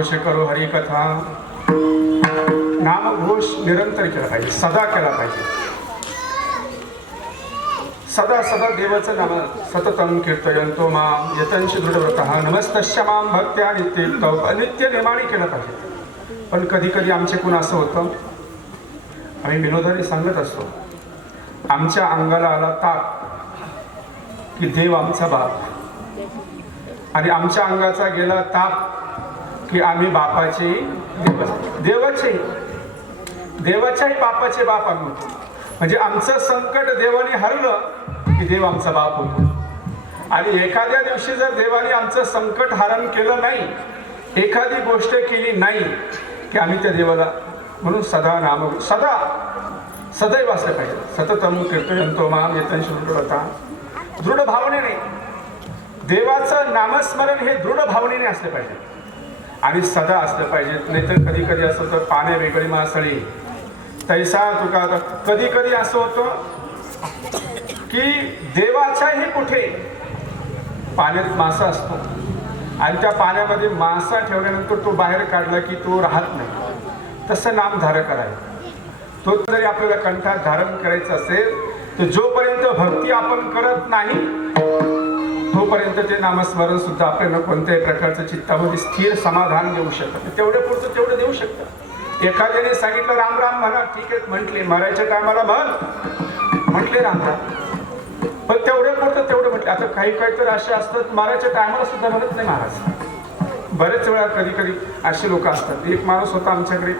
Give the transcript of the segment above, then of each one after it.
नामघोष करो हरी कथा. नामघोष निरंतर केला पाहिजे, सदा केला पाहिजे. सदा सदा देवाचं नाम सततम कीर्तयन्तो माम यतंशी दृढव्रतः नमस्तस्य माम भक्त्या नित्ययुक्तौ. नित्य नेमाने केलं पाहिजे. पण कधी कधी आमचे कुण असं होतं, आम्ही विनोदाने सांगत असतो, आमच्या अंगाला आला ताप की देव आमचा बाप, आणि आमच्या अंगाचा गेला ताप की आम्ही बापाचे देवाच्याही बापाचे बाप आम्ही. म्हणजे आमचं संकट देवाने हरलं की देव आमचा बाप होतो. आणि एखाद्या दिवशी जर देवाने आमचं संकट हरण केलं नाही, एखादी गोष्ट केली नाही, की आम्ही त्या देवाला म्हणून सदा नाम सदैव असलं पाहिजे. सततम कीर्तयन्तो माम यतंशी दृढव्रतः. दृढ भावनेने देवाचं नामस्मरण हे दृढ भावनेने असलं पाहिजे आणि सदा असलं पाहिजे. नाहीतर कधी कधी असं होतं, पाने वेगळी मासळी तैसा तुका. कधी कधी असं होतं की देवाच्याही कुठे पाण्यात मासा असतो आणि त्या पाण्यामध्ये मासा ठेवल्यानंतर तो बाहेर काढला की तो राहत नाही. तसं नामधारक आहे. तो जरी आपल्याला कंठात धारण करायचं असेल तर जोपर्यंत भक्ती आपण करत नाही तोपर्यंत ते नामस्मरण सुद्धा आपल्याला कोणत्याही प्रकारचं चित्तामध्ये स्थिर समाधान देऊ शकतं. तेवढे पुरतं तेवढं देऊ शकतं. एखाद्याने सांगितलं राम राम म्हणा, ठीक आहे म्हटले, मरायच्या टायमाला म्हटले राम राम, पण तेवढे पुरतं तेवढं म्हटलं. आता काही तर असे असतात मारायच्या टायमाला सुद्धा म्हणत नाही महाराज. बरेच वेळा कधी कधी असे लोक असतात. एक माणूस होता आमच्याकडे,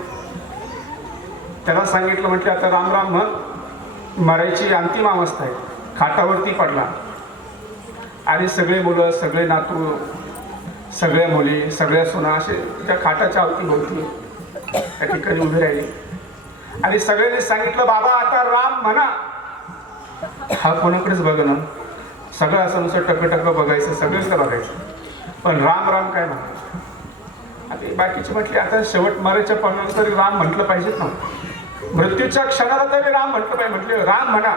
त्याला सांगितलं, म्हटलं आता राम राम म्हण, मरायची अंतिम अवस्था आहे. खाटावरती पडला आणि सगळे मुलं, सगळे नातू, सगळ्या मुली, सगळ्या सुना असे त्या खाटाच्या अवतीभोवती त्या ठिकाणी उभे राहिले आणि सगळ्यांनी सांगितलं, बाबा आता राम म्हणा. हा कोणाकडेच बघणं, सगळं असं नुसतं टक बघायचं, सगळंच बघायचं, पण राम राम काय म्हणायचं. आणि बाकीचे म्हटले, आता शेवट मारायच्या पडणार तरी राम म्हटलं पाहिजेत ना, मृत्यूच्या क्षणाला तरी राम म्हटलं पाहिजे. म्हटले राम म्हणा,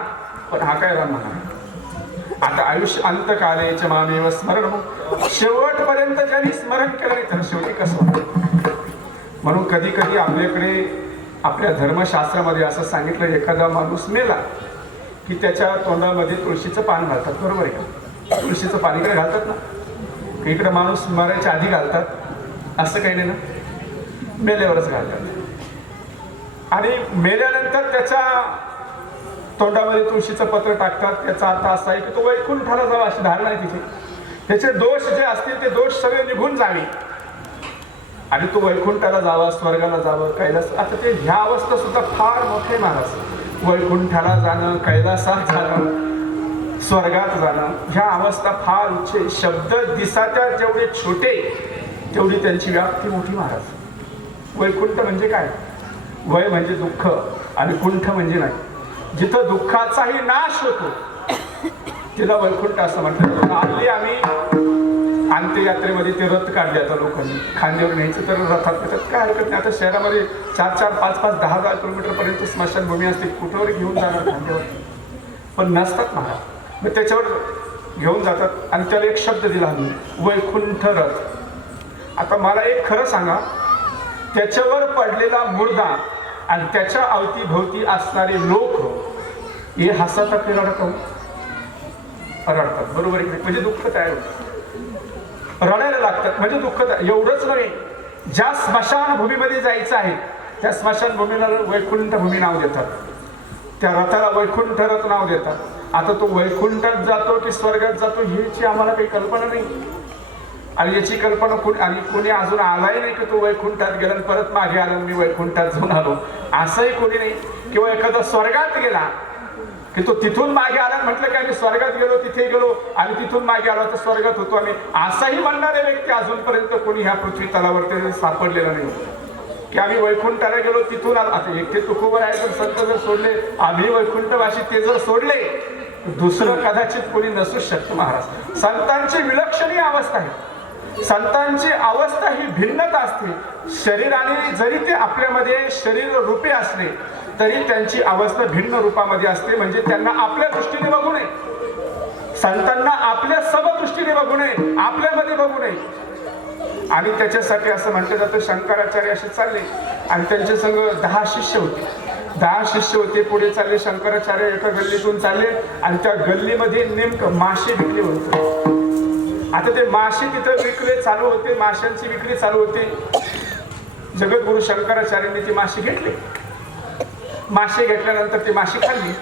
पण हा काय राम म्हणा. आता आयुष्य अंतकालेच मामेव स्मरण, शेवटपर्यंत ज्यांनी स्मरण केलं नाही तर शेवटी कसं होतं. म्हणून कधी कधी आपल्याकडे आपल्या धर्मशास्त्रामध्ये असं सांगितलं, एखादा माणूस मेला की त्याच्या तोंडामध्ये तुळशीचं पान घालतात. बरोबर आहे का? तुळशीचं पान इकडे घालतात ना, इकडे माणूस मरायच्या आधी घालतात, असं काही नाही ना, मेल्यावरच घालतात. आणि मेल्यानंतर त्याच्या तोंडामध्ये तुळशीचं पत्र टाकतात. त्याचा अर्थ असा आहे की तो वैकुंठाला जावा अशी धारणा आहे तिथे. त्याचे दोष जे असतील ते दोष सगळे निघून जावे आणि तो वैकुंठाला जावा, स्वर्गाला जावं, कैलास. आता ते ह्या अवस्था सुद्धा फार मोठे महाराज. वैकुंठाला जाणं, कैलासात जाणं, स्वर्गात जाणं, ह्या अवस्था फार उच्च. शब्द दिसाच्या जेवढे छोटे तेवढी त्यांची व्याप्ती मोठी महाराज. वैकुंठ म्हणजे काय? वय म्हणजे दुःख आणि कुंठ म्हणजे नाही. जिथं दुःखाचाही नाश होतो तिला वैकुंठ असं म्हणतात. हल्ली आम्ही अंत्ययात्रेमध्ये ते रथ काढले, आता लोकांनी खांद्यावर न्यायचं तर रथात त्याच्यात काय हरकत नाही. आता शहरामध्ये 4-4, 5-5, 10-10 किलोमीटरपर्यंत स्मशानभूमी असते, कुठवर घेऊन जाणार खांद्यावर, पण नसतात महाराज. मग त्याच्यावर घेऊन जातात आणि त्याला एक शब्द दिला आम्ही, वैकुंठ रथ. आता मला एक खरं सांगा, त्याच्यावर पडलेला मुर्दा आणि त्याच्या अवतीभोवती असणारे लोक हे हसतात की रडतात? बरोबर आहे. म्हणजे दुःख तयार होतं, रडायला लागतात, म्हणजे दुःख. एवढंच नव्हे, ज्या स्मशानभूमीमध्ये जायचं आहे त्या स्मशानभूमीला वैकुंठ भूमी नाव देतात, त्या रथाला वैकुंठ रथ नाव देतात. आता तो वैकुंठात जातो की स्वर्गात जातो ह्याची आम्हाला काही कल्पना नाही. आणि याची कल्पना कोणी अजून आलाही नाही की तो वैकुंठात गेला आणि परत मागे आला, मी वैकुंठात जाऊन आलो, असंही कोणी नाही. किंवा एखादा स्वर्गात गेला की तो तिथून मागे आला, म्हटलं की आम्ही स्वर्गात गेलो, तिथे गेलो आणि तिथून मागे आलो तर स्वर्गात होतो आम्ही, असंही म्हणणारे व्यक्ती अजूनपर्यंत कोणी ह्या पृथ्वी तलावरती सापडलेला नाही की आम्ही वैकुंठाला गेलो तिथून आलो. आता एकटे तुकोबर आहे, जर संत जर सोडले, आम्ही वैकुंठवासी ते जर सोडले, दुसरं कदाचित कोणी नसूच शकतो महाराज. संतांची विलक्षण अवस्था आहे. संतांची अवस्था ही भिन्नता असते. शरीराने जरी ते आपल्यामध्ये शरीर रूपे असले तरी त्यांची अवस्था भिन्न रूपामध्ये असते. म्हणजे त्यांना आपल्या दृष्टीने बघू नये, संतांना आपल्या समदृष्टीने बघू नये, आपल्यामध्ये बघू नये. आणि त्याच्यासाठी असं म्हटलं जातं शंकराचार्य असे चालले आणि त्यांच्या संग 10 शिष्य होते. 10 शिष्य होते. पुढे चालले शंकराचार्य एका गल्लीतून चालले आणि त्या गल्लीमध्ये नेमकं मासे विकले होते. आता ते मासे तिथं विकले चालू होते, माशांची विक्री चालू होते. जगद्गुरु शंकराचार्यांनी ती मासे घेतले. मासे घेतल्यानंतर ती मासे खाल्ली.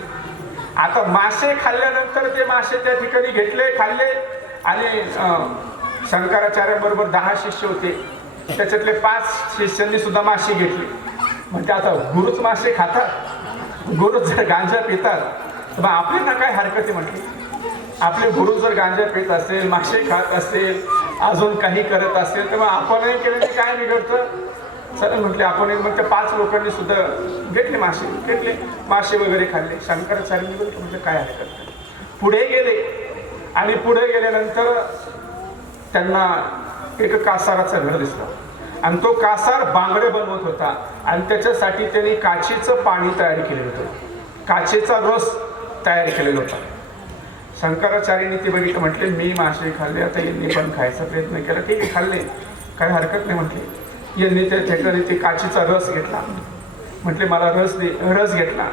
आता मासे खाल्ल्यानंतर ते मासे त्या ठिकाणी घेतले, खाल्ले आणि शंकराचार्यांबरोबर 10 शिष्य होते. त्याच्यातले 5 शिष्यांनी सुद्धा मासे घेतले. म्हणजे आता गुरुच मासे खातात, गुरुच जर गांजा पितात तर मग आपल्याला काय हरकत आहे म्हटली. आपले गुरु जर गांजा पित असेल, मासे खात असेल, अजून काही करत असेल तर मग आपणही केल्याने काय बिघडतं. चला म्हटले आपण. मग त्या 5 लोकांनी सुद्धा घेतले मासे, घेतले मासे वगैरे खाल्ले. शंकराचार्यांनी बोलतो म्हणजे काय हरकत नाही. पुढे गेले आणि पुढे गेल्यानंतर त्यांना एक कासाराचं घर दिसलं आणि तो कासार बांगडे बनवत होता आणि त्याच्यासाठी त्यांनी काचेचं पाणी तयार केलेलं होतं, काचेचा रस तयार केलेला होता. शंकराचार्यांनी ते बघितलं, म्हटले मी मासे खाल्ले, आता यांनी पण खायचा प्रयत्न केला. ठीक आहे खाल्ले, काही हरकत नाही म्हटले. यांनी त्या ठिकाणी ते काचेचा रस घेतला. म्हटले मला रस दे. रस घेतला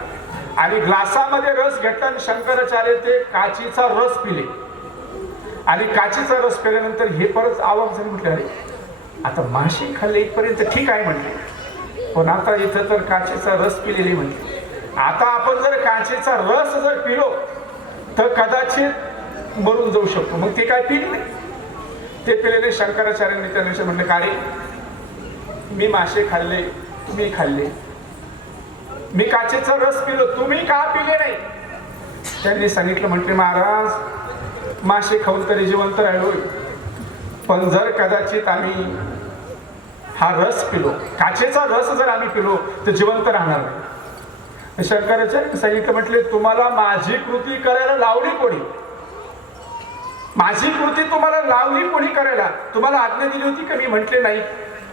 आणि ग्लासामध्ये रस घेतला आणि शंकराचार्य ते काचेचा रस पिले आणि काचेचा रस पिल्यानंतर हे परत आवाज झाली. म्हटलं अरे आता मासे खाल्ले इथपर्यंत ठीक आहे म्हटले, पण आता इथं तर काचेचा रस पिलेली म्हटले. आता आपण जर काचेचा रस जर पिलो तर कदाचित मरून जाऊ शकतो. मग ते काय पिले नाही. ते पिलेले शंकराचार्यांनी त्यांना म्हटलं का रे मी मासे खाल्ले, तुम्ही खाल्ले, मी काचेचा रस पिलो, तुम्ही का पिले नाही. त्यांनी सांगितलं, म्हटले महाराज मासे खाऊन तरी जिवंत राहिलो, पण जर कदाचित आम्ही हा रस पिलो, काचेचा रस जर आम्ही पिलो तर जिवंत राहणार नाही. शंकराचार्य सांगितलं, म्हटले तुम्हाला माझी कृती करायला लावली कोणी. माझी कृती तुम्हाला लावली कोणी करायला. तुम्हाला आज्ञा दिली होती का. मी म्हटले नाही,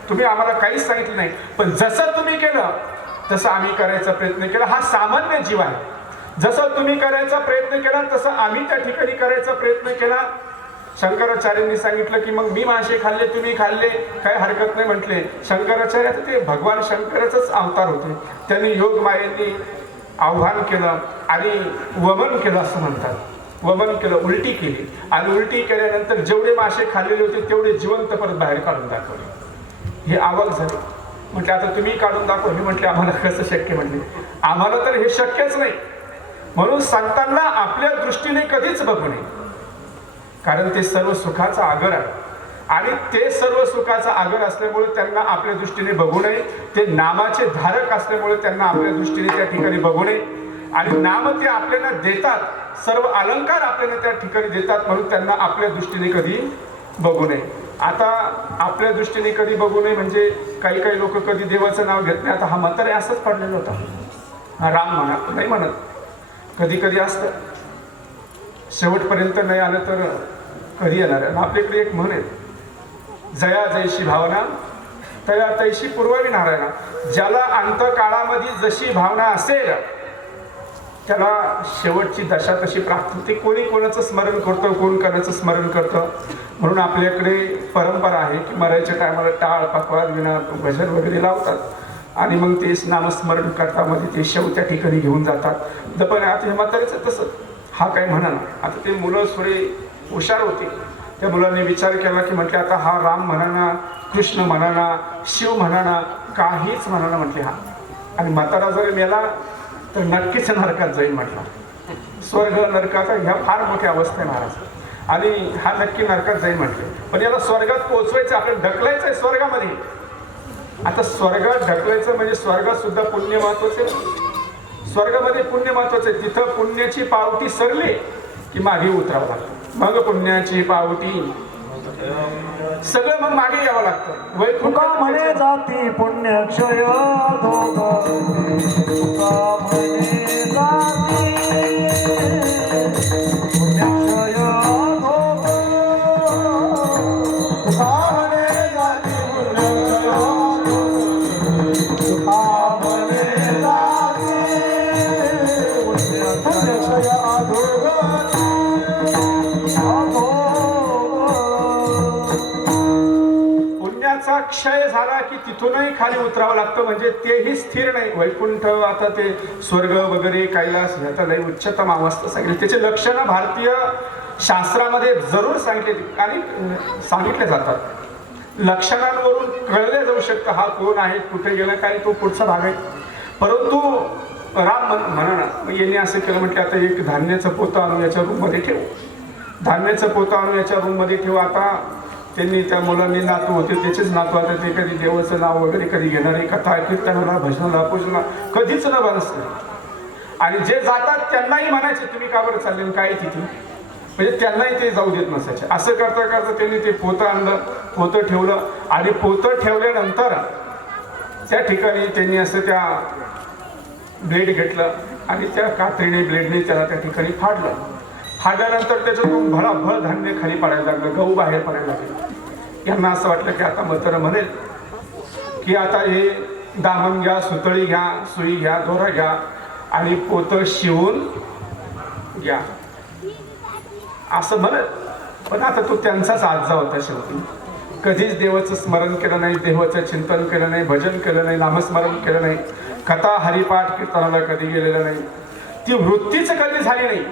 तुम्ही आम्हाला काहीच सांगितलं नाही, पण जसं तुम्ही केलं तसं आम्ही करायचा प्रयत्न केला. हा सामान्य जीव आहे. जसं तुम्ही करायचा प्रयत्न केला तसं आम्ही त्या ठिकाणी करायचा प्रयत्न केला. शंकराचार्यांनी सांगितलं की मग मी मासे खाल्ले, तुम्ही खाल्ले, काही हरकत नाही म्हटले. शंकराचार्य ते भगवान शंकराचंच अवतार होते. त्यांनी योग मायेने आव्हान केलं आणि वमन केलं असं म्हणतात. वमन केलं, उलटी केली आणि उलटी केल्यानंतर जेवढे मासे खाल्लेले होते तेवढे जिवंत परत बाहेर काढून दाखवले. हे आवाज झाले. म्हटले आता तुम्ही काढून दाखव. मी म्हटले आम्हाला कसं शक्य. म्हटले आम्हाला तर हे शक्यच नाही. म्हणून संतांना आपल्या दृष्टीने कधीच बघू नये, कारण ते सर्व सुखाचा आगर आहे आणि ते सर्व सुखाचा आगर असल्यामुळे त्यांना आपल्या दृष्टीने बघू नये. ते नामाचे धारक असल्यामुळे त्यांना आपल्या दृष्टीने त्या ठिकाणी बघू नये आणि नाम ते आपल्याला देतात, सर्व अलंकार आपल्याला त्या ठिकाणी देतात, म्हणून त्यांना आपल्या दृष्टीने कधी बघू नये. आता आपल्या दृष्टीने कधी बघू नये म्हणजे काही काही लोक कधी देवाचं नाव घेत नाही. आता हा म्हातारे असंच पडलेला होता. हा राम म्हणत नाही म्हणत, कधी कधी असतं शेवटपर्यंत नाही आलं तर कधी येणार आहे. आपल्याकडे एक म्हण आहे, जया जैशी भावना तया तैशी पूर्ववी नारायणा. ज्याला अंतकाळामध्ये जशी भावना असेल त्याला शेवटची दशा तशी प्राप्त होते. कोणी कोणाचं स्मरण करतं, कोण कोणाचं स्मरण करतं. म्हणून आपल्याकडे परंपरा आहे की मरायच्या टायमाला टाळ पकवान विना भजन वगैरे लावतात आणि मग ते नामस्मरण करता मध्ये ते शेव त्या ठिकाणी घेऊन जातात. पण आता हे म्हातारीचं तसं हा काय म्हणा. आता ते मुलं थोडे हुशार होते. त्या मुलांनी विचार केला की म्हटले आता हा राम म्हणाना, कृष्ण म्हणाना, शिव म्हणाना, काहीच म्हणाना म्हटले हा. आणि म्हातारा जर मेला तर नक्कीच नरकात जाईल म्हटला. स्वर्ग नरकाचा ह्या फार मोठ्या अवस्था आहे महाराज आणि हा नक्की नरकात जाईल म्हटले. पण याला स्वर्गात पोहोचवायचं, आपल्याला ढकलायचं आहे स्वर्गामध्ये. आता स्वर्गात ढकलायचं म्हणजे स्वर्गात सुद्धा पुण्य महत्वाचं आहे. स्वर्गामध्ये पुण्य महत्वाचं आहे. तिथं पुण्याची पावती सरली की मागे उतरावं लागतं. मग पुण्याची पावती सगळं मग मागे यावं लागतं. वैकुंठ म्हणे जाती पुण्यक्षय क्षय झाला की तिथूनही खाली उतरावं लागतं, म्हणजे तेही स्थिर नाही. वैकुंठ, आता ते स्वर्ग वगैरे, कैलास, ह्याचा लई उच्चतम अवस्था सांगितली. त्याचे लक्षणं भारतीय शास्त्रामध्ये जरूर सांगितले जातात. लक्षणांवरून कळले जाऊ शकतं हा कोण आहे, कुठे गेला, काय, तो पुढचा भाग आहे. परंतु राम म्हणा, मग याने असं केलं, म्हटलं आता एक धान्याचं पोतं आणून याच्या रूममध्ये ठेवू. धान्याचं पोतं आणून याच्या रूममध्ये ठेवू. आता त्यांनी, त्या मुलांनी नातू होते, त्याचेच नातू, आता ते कधी देवाचं नाव वगैरे कधी घेणारे, कथा कीर्तनाला, भजनाला, पूजनाला कधीच न बनसले. आणि जे जातात त्यांनाही म्हणायचे तुम्ही का बरं चालले, काय तिथे, म्हणजे त्यांनाही ते जाऊ देत नसायचे. असं करता करता त्यांनी ते पोतं आणलं, पोतं ठेवलं. आणि पोतं ठेवल्यानंतर त्या ठिकाणी त्यांनी असं त्या ब्लेड घेतलं आणि त्या कात्रीने, ब्लेडने त्याला त्या ठिकाणी फाडलं. फाडल्यानंतर त्याच्यातून भळाभळ धान्य खाली पाडायला लागलं, गहू बाहेर पडायला लागले. यांना असं वाटलं की आता म्हातारं म्हणेल की आता हे दामन घ्या, सुतळी घ्या, सुई घ्या, दोरा घ्या आणि पोतं शिवून घ्या असं म्हणत. पण आता तो त्यांचाच आज्जा होता. शेवटी कधीच देवाचं स्मरण केलं नाही, देवाचं चिंतन केलं नाही, भजन केलं नाही, नामस्मरण केलं नाही, कथा हरिपाठ कीर्तनाला कधी गेलेलं नाही, ती वृत्तीच कधी झाली नाही.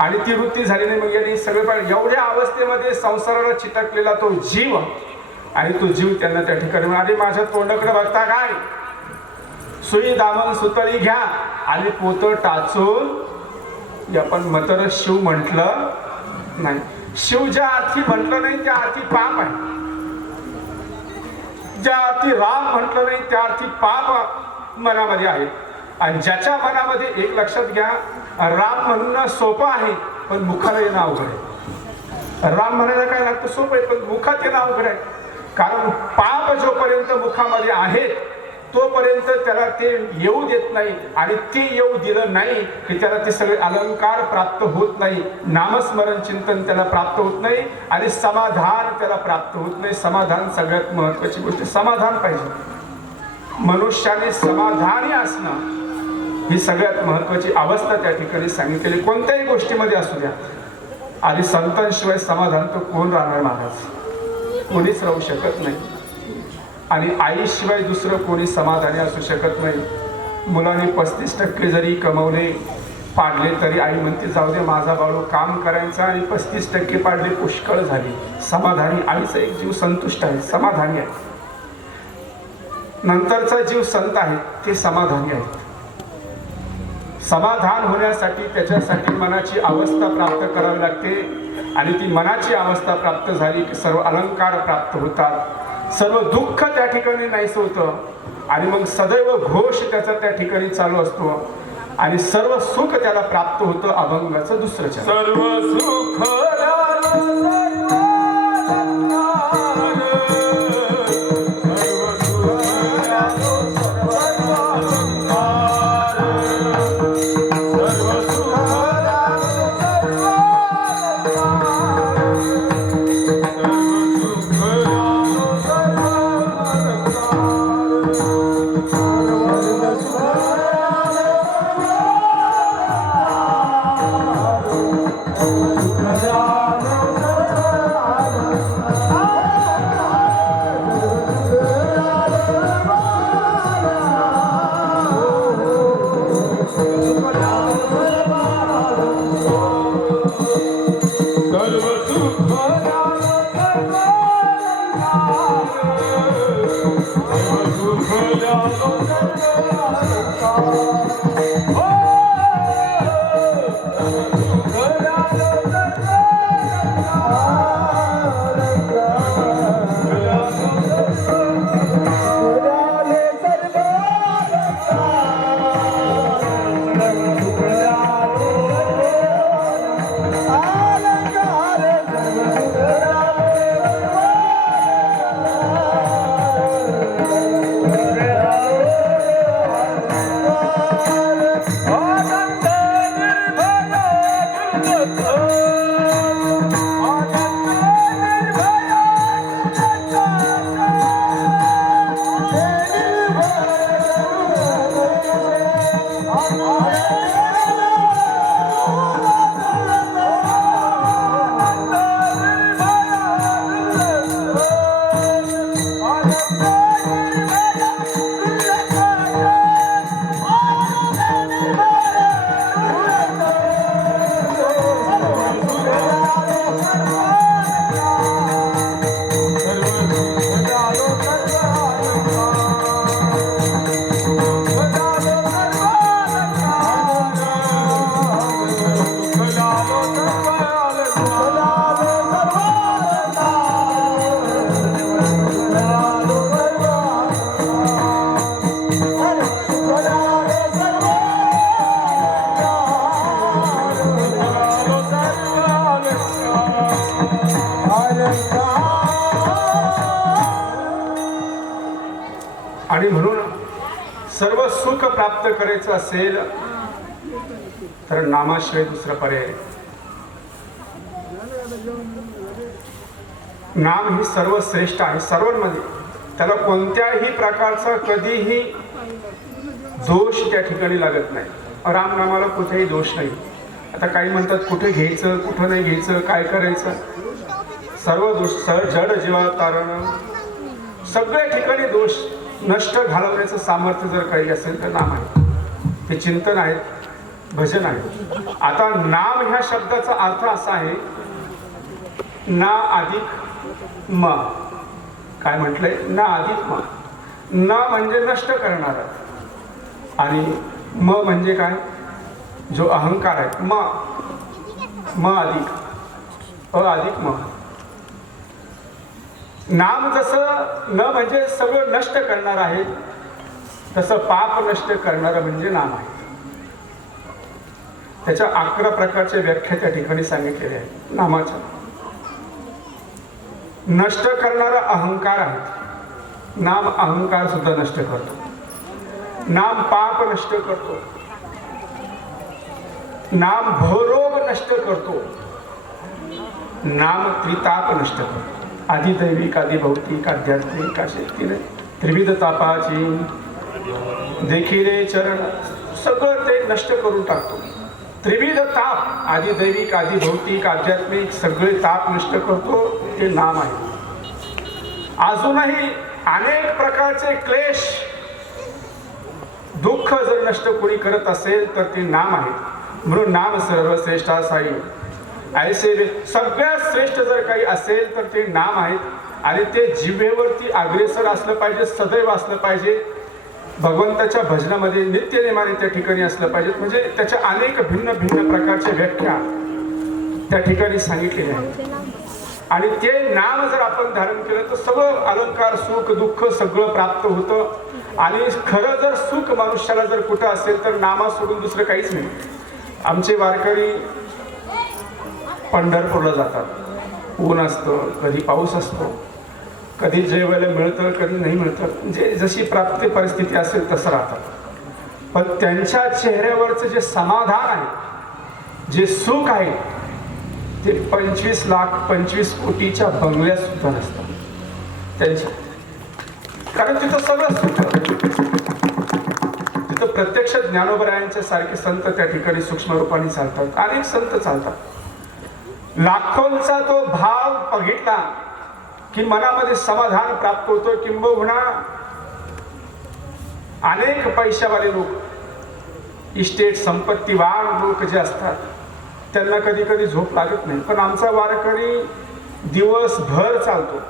आणि ती वृत्ती झाली नाही, मग यांनी सगळं एवढ्या अवस्थेमध्ये संसाराला चिटकलेला तो जीव, आणि तो जीव त्यांना त्या ठिकाणी अरे माझ्या तोंडाकडे बघता काय, सुई दामन सुतळी घ्या आणि पोतं टाचून. आपण मतर शिव म्हटलं नाही. शिव ज्या अर्थी म्हटलं नाही त्या अर्थी पाप आहे, ज्या अर्थी राम म्हटलं नाही त्या अर्थी पाप मनामध्ये आहे. आणि ज्याच्या मनामध्ये, एक लक्षात घ्या, राम म्हणणं सोपं आहे पण मुखाला येणं अवघड आहे. राम म्हणायला काय लागतं, सोपं आहे, पण मुखात येणं अवघड आहे. कारण पाप जोपर्यंत मुखामध्ये आहे तोपर्यंत त्याला ते येऊ देत नाही. आणि ते येऊ दिलं नाही की त्याला ते सगळे अलंकार प्राप्त होत नाही, नामस्मरण चिंतन त्याला प्राप्त होत नाही, आणि समाधान त्याला प्राप्त होत नाही. समाधान सगळ्यात महत्वाची गोष्ट, समाधान पाहिजे. मनुष्याने समाधानी असणं ही सगळ्यात महत्वाची अवस्था त्या ठिकाणी सांगितलेली. कोणत्याही गोष्टीमध्ये असू द्या, आणि संतांशिवाय समाधान तर कोण राहणार महाराज, कोणीच राहू शकत नाही. आणि आईशिवाय दुसरं कोणी समाधानी असू शकत नाही. मुलाने 35% जरी कमवले, पाडले, तरी आई म्हणते जाऊ दे माझा बाळू काम करायचा, आणि 35% पाडले पुष्कळ झाली. समाधानी आईचा एक जीव संतुष्ट आहे, समाधानी आहे. नंतरचा जीव संत आहे ते समाधानी आहेत. समाधान होण्यासाठी त्याच्यासाठी मनाची अवस्था प्राप्त करावी लागते, आणि ती मनाची अवस्था प्राप्त झाली की सर्व अलंकार प्राप्त होतात, सर्व दुःख त्या ठिकाणी नाहीसं होतं, आणि मग सदैव घोष त्याचा त्या ठिकाणी चालू असतो, आणि सर्व सुख त्याला प्राप्त होतं. अभंगाचं दुसरं सर्व सुख आणि म्हणून सर्व सुख प्राप्त करायचं असेल तर नामाशिवाय दुसरा पर्याय. नाम ही सर्वश्रेष्ठ आहे सर्वांमध्ये. त्याला कोणत्याही प्रकारचा कधीही दोष त्या ठिकाणी लागत नाही. रामनामाला कुठेही दोष नाही. आता काही म्हणतात कुठे घ्यायचं कुठं नाही घ्यायचं काय करायचं. सर्व दोष जड जीवावतारण सगळ्या ठिकाणी दोष नष्ट घालवण्याचं सामर्थ्य जर काही असेल तर नाम आहे. ते चिंतन आहे, भजन आहे. आता नाम ह्या शब्दाचा अर्थ असा आहे ना अधिक म. काय म्हटलंय? ना अधिक म. ना म्हणजे नष्ट करणारा आणि म म्हणजे काय? जो अहंकार आहे. म अधिक अधिक म. नाम जसं न म्हणजे सगळं नष्ट करणार आहे तसं पाप नष्ट करणारं म्हणजे नाम आहे. त्याच्या 11 प्रकारच्या व्याख्या त्या ठिकाणी सांगितलेल्या आहेत नामाच्या. नष्ट करणारा अहंकार आहे. नाम अहंकार सुद्धा नष्ट करतो. नाम पाप नष्ट करतो. नाम भवरोग नष्ट करतो. नाम त्रिताप नष्ट करतो. आदिदैविक आदिभौतिक आध्यात्मिक असे त्रिविध तापाची देखिले चरण सगळं ते नष्ट करून टाकतो. त्रिविध ताप आदिदैविक आदिभौतिक आध्यात्मिक सगळे ताप नष्ट करतो. ते नाम आहे. अजूनही अनेक प्रकारचे क्लेश दुःख जर नष्ट कोणी करत असेल तर ते नाम आहे. म्हणून नाम सर्वश्रेष्ठ असाई. ऐसे सगळ्यात श्रेष्ठ जर काही असेल तर ते नाम आहेत. आणि ते जिभेवरती अग्रेसर असलं पाहिजे, सदैव असलं पाहिजे. भगवंताच्या भजनामध्ये नित्यनेमाने त्या ठिकाणी असलं पाहिजे. म्हणजे त्याच्या अनेक भिन्न भिन्न प्रकारच्या व्याख्या त्या ठिकाणी सांगितलेल्या आहेत. आणि ते नाम जर आपण धारण केलं तर सगळं अलंकार सुख दुःख सगळं प्राप्त होतं. आणि खरं जर सुख मनुष्याला जर कुठं असेल तर नामा सोडून दुसरं काहीच नाही. आमचे वारकरी पंढरपूरला जातात. ऊन असतं, कधी पाऊस असतो, कधी जेवायला मिळतं कधी नाही मिळतं. म्हणजे जशी प्राप्ती परिस्थिती असेल तसं राहतात. पण त्यांच्या चेहऱ्यावरचं जे समाधान आहे, जे सुख आहे ते 25 लाख 25 कोटीच्या बंगल्यात सुद्धा नसतं त्यांच्या. कारण तिथं सगळं सुख. तिथं प्रत्यक्ष ज्ञानोबरायांच्या सारखे संत त्या ठिकाणी सूक्ष्म रूपाने चालतात. अनेक संत चालतात. लाखोंचा तो भाव बघितला की मनामध्ये समाधान प्राप्त होतं. किंबहुना अनेक पैशावाले लोक इस्टेट संपत्तीवान लोक जे असतात त्यांना कधी कधी झोप लागत नाही. पण आमचा वारकरी दिवसभर चालतो,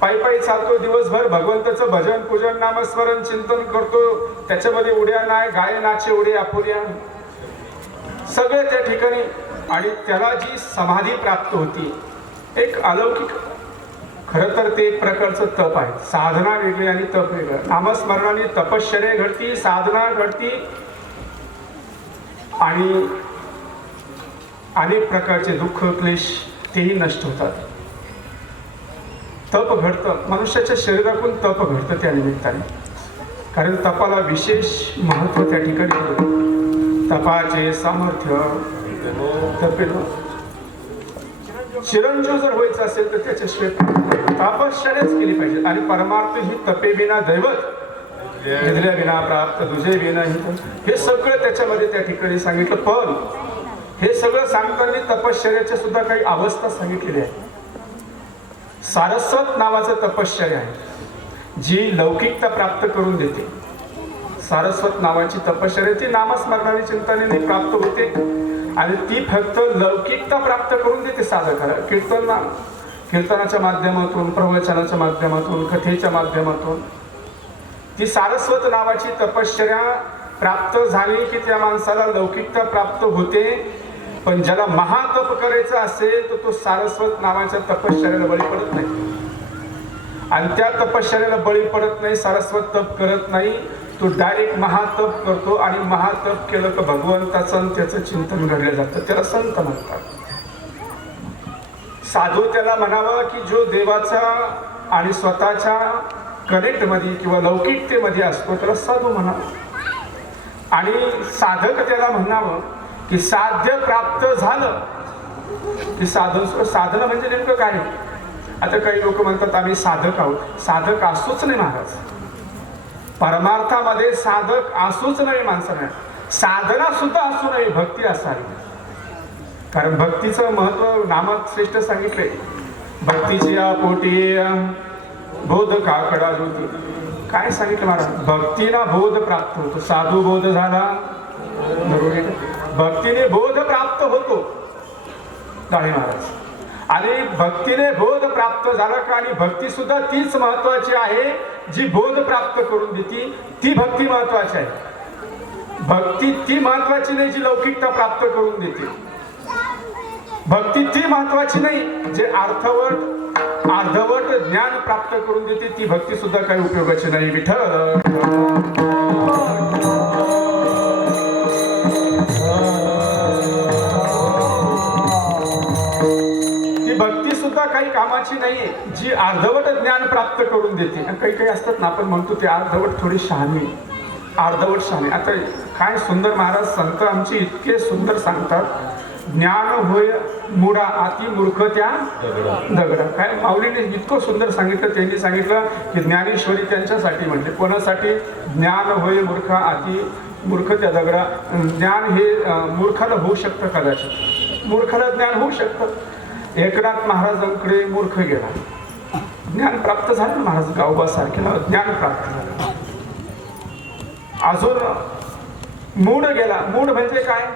पायी चालतो दिवसभर. भगवंताचं भजन पूजन नामस्मरण चिंतन करतो. त्याच्यामध्ये उड्या नाही, गायनाचे उड्या आपुल्या सगळे त्या ठिकाणी. आणि त्याला जी समाधी प्राप्त होती एक अलौकिक. खरं तर ते एक प्रकारचं तप आहे. साधना वेगळी आणि तप वेगळं. नामस्मरणाने तपश्चर्या घडती, साधना घडती आणि अनेक प्रकारचे दुःख क्लेश तेही नष्ट होतात. तप घडतं. मनुष्याच्या शरीरातून तप घडतं त्या निमित्ताने. कारण तपाला विशेष महत्त्व त्या ठिकाणी होतं. तपाचे सामर्थ्य तपेलो. चिरंजीव जर व्हायचं असेल तर त्याच्याशिवाय तपश्चर्याच केली पाहिजे. आणि परमार्थ ही तपे विना दैवत, निधल्या विना प्राप्त दुजे विना हित, हे सगळं त्याच्यामध्ये त्या ठिकाणी सांगितलं. पण हे सगळं सांगताना तपश्चर्याच्या सुद्धा काही अवस्था सांगितलेल्या आहेत. सारस्वत नावाचं तपश्चर्या आहे जी लौकिकता प्राप्त करून देते. सारस्वत नावाची तपश्चर्या ती नामस्मरणाने चिंतनेने प्राप्त होते आणि ती फक्त लौकिकता प्राप्त करून देते साधकाला. कीर्तनाच्या माध्यमातून, प्रवचनाच्या माध्यमातून, कथेच्या माध्यमातून ती सारस्वत नावाची तपश्चर्या प्राप्त झाली की त्या माणसाला लौकिकता प्राप्त होते. पण ज्याला महातप करायचं असेल तर तो सारस्वत नावाच्या तपश्चर्याला बळी पडत नाही. आणि त्या तपश्चर्याला बळी पडत नाही, सारस्वत तप करत नाही. तो डायरेक्ट महातप करतो. आणि महातप केलं तर भगवंताचं त्याचं चिंतन घडलं जातं. त्याला संत म्हणतात. साधू त्याला म्हणावं की जो देवाचा आणि स्वतःच्या कनेक्टमध्ये किंवा लौकिकतेमध्ये असतो त्याला साधू म्हणा. आणि साधक त्याला म्हणावं की साध्य प्राप्त झालं की साधन म्हणजे नेमकं काय. आता काही लोक म्हणतात आम्ही साधक आहोत. साधक असूच नाही महाराज. परमार्थामध्ये साधक असूच नाही माणसाने. साधना सुद्धा असू नये, भक्ती असावी. कारण भक्तीचं महत्व नामात श्रेष्ठ सांगितले. भक्तीची पोटी बोध काकडा ज्योती. काय सांगितलं महाराज. भक्तीला बोध प्राप्त होतो. साधू बोध झाला भक्तीने बोध प्राप्त होतो दाढे महाराज. आणि भक्तीने बोध प्राप्त झाला का. आणि भक्ती सुद्धा तीच महत्वाची आहे जी बोध प्राप्त करून देते. ती भक्ती महत्वाची आहे. भक्ती ती महत्वाची नाही जी लौकिकता प्राप्त करून देते. भक्ती ती महत्वाची नाही जे अर्धवट ज्ञान प्राप्त करून देते. ती भक्ती सुद्धा काही उपयोगाची नाही. विठ्ठल भक्ती सुद्धा काही कामाची नाहीये जी अर्धवट ज्ञान प्राप्त करून देते. काही काही असतात ना आपण म्हणतो ते अर्धवट थोडी शहाणी, अर्धवट शहाणी. आता काय सुंदर महाराज संत आमची इतके सुंदर सांगतात. ज्ञान होय मुडा अति मूर्ख त्या दगडा. काय माऊलीने इतकं सुंदर सांगितलं. त्यांनी सांगितलं की ज्ञानेश्वरी त्यांच्यासाठी म्हणते. कोणासाठी. ज्ञान होय मूर्ख अति मूर्ख त्या दगडा. ज्ञान हे मूर्खाला होऊ शकतं. कदाचित मूर्खाला ज्ञान होऊ शकतं. एकनाथ महाराजांकडे मूर्ख गेला. ज्ञान प्राप्त झालं महाराज. गावबा सारख्याला ज्ञान प्राप्त झालं. अजून मूढ गेला. मूढ म्हणजे काय.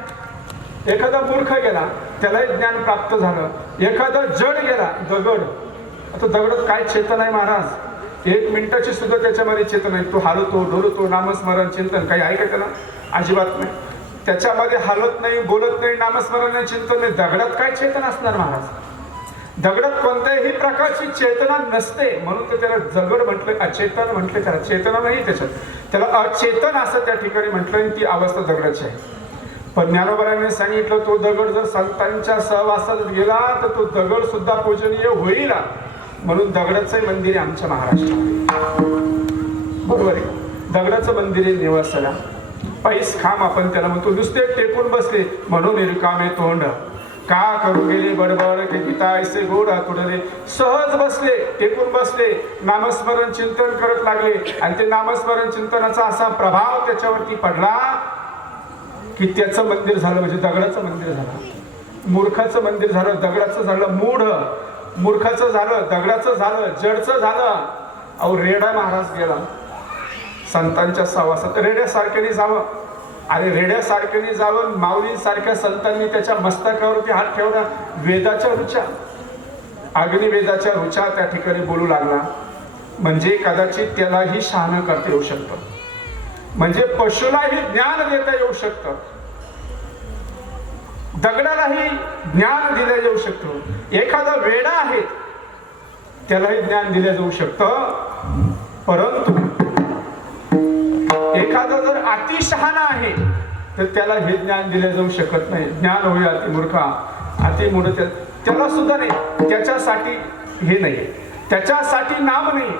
एखादा मूर्ख गेला त्यालाही ज्ञान प्राप्त झालं. एखादा जड गेला दगड. आता दगडात काय चेतन आहे महाराज. 1 मिनिटाची सुद्धा त्याच्यामध्ये चेतन आहे. तो हालतो डोलतो नामस्मरण चिंतन काही आहे का त्याला. अजिबात नाही. त्याच्यामध्ये हालत नाही बोलत नाही नामस्मरण नाही चिंतन नाही. दगडात काय चेतन असणार महाराज. दगडात कोणत्याही प्रकारची चेतना नसते. म्हणून तर त्याला दगड म्हटलं. अचेतन म्हटलं. त्याला चेतना नाही त्याच्यात. त्याला अचेतन असं त्या ठिकाणी म्हटलं. ती अवस्था दगडाची आहे. पण ज्ञानोबाने सांगितलं तो दगड जर संतांच्या सहवासात गेला तर तो दगड सुद्धा पूजनीय होईल. म्हणून दगडाचं मंदिर आहे आमच्या महाराष्ट्रात. बरोबर आहे. दगडाचं मंदिर आहे निवासाला. पैस खांब आपण त्याला म्हणतो. नुसते टेकून बसले म्हणून रिकामे तोंड का करू गेले बडबड की गीता ऐसे गोड तुडले. सहज बसले टेकून बसले नामस्मरण चिंतन करत लागले. आणि ते नामस्मरण चिंतनाचा असा प्रभाव त्याच्यावरती पडला की त्याचं मंदिर झालं. म्हणजे दगडाचं मंदिर झालं. मूर्खाचं मंदिर झालं. दगडाचं झालं. मूढ मूर्खाचं झालं. दगडाचं झालं. जडचं झालं. अहो रेडा महाराज गेला संतांच्या सहवासात. रेड्यासारख्याने जावं. अरे रेड्यासारख्याने जावं. माऊलीसारख्या संतांनी त्याच्या मस्तकावरती हात ठेवला. वेदाच्या रुचा अग्निवेदाच्या रुचा त्या ठिकाणी बोलू लागला. म्हणजे कदाचित त्यालाही शहाणं करता येऊ शकतं. म्हणजे पशुलाही ज्ञान देता येऊ शकतं. दगडालाही ज्ञान दिलं जाऊ शकतं. एखादा वेडा आहे त्यालाही ज्ञान दिलं जाऊ शकतं. परंतु एखादा जर अतिशहाणा आहे तर त्याला हे ज्ञान दिलं जाऊ शकत नाही. ज्ञान होईल अतिमूर्खा अतिमूढ त्याला सुद्धा नाही. त्याच्यासाठी हे नाही. त्याच्यासाठी नाम नाही.